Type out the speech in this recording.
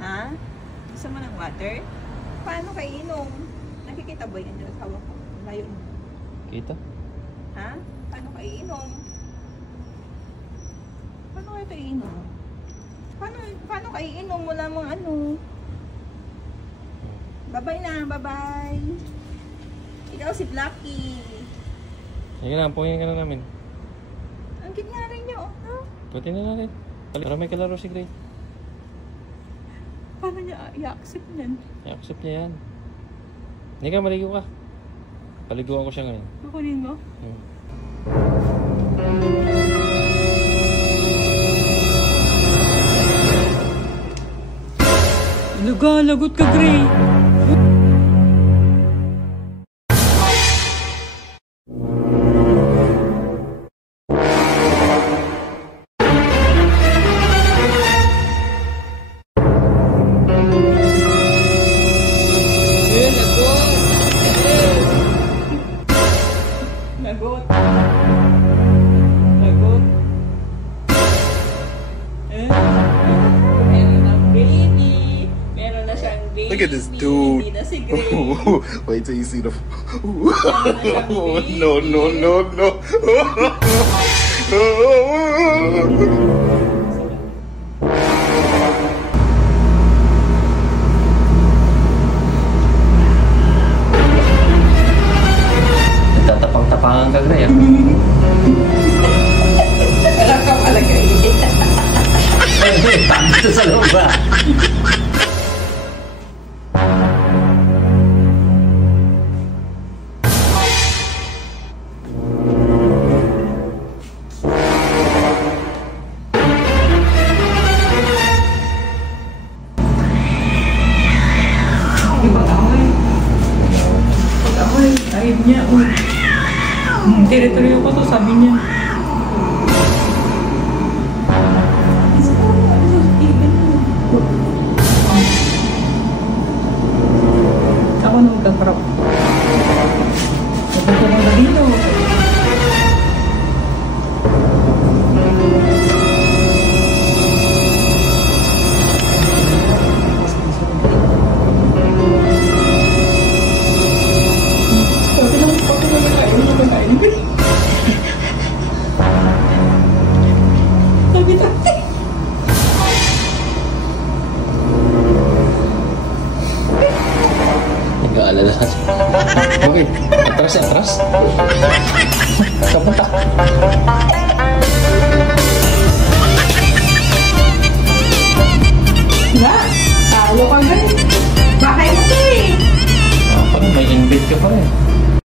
Ha? Gusto mo ng water? Paano kayo inom? Nakikita ba yan dyan sa hawak ko? Layo mo. Kita? Ha? Paano kayo inom? Paano kayo inom? Paano kayo inom? Wala mong ano. Bye-bye na, bye-bye. Ikaw si Blacky. Sige na, pungin ka na namin. Ang cute nga rin niyo, oh. Puti na natin. Para may kalaro si Gray. Paano niya i-accept niyan? I-accept niya yan. Hindi ka, maligo ka. Paliguan ko siya ngayon. Kukunin mo? Lagot ka, Gray. Lagot. Look at this dude. Wait till you see the. No, no, no, no. Nagtatapang-tapangan ka, Gray. Alam ka pala, Gray. Dito sa loob ba? Ayaw niya, teritoryo ko to, sabi niya. Ako na magkakarap. Nagpunta ka na dito. Nag-aalala. Okay, atras. Kapunta. Nga, talo ka ganun. Bakay mo to eh. Parang may invite ka pa rin.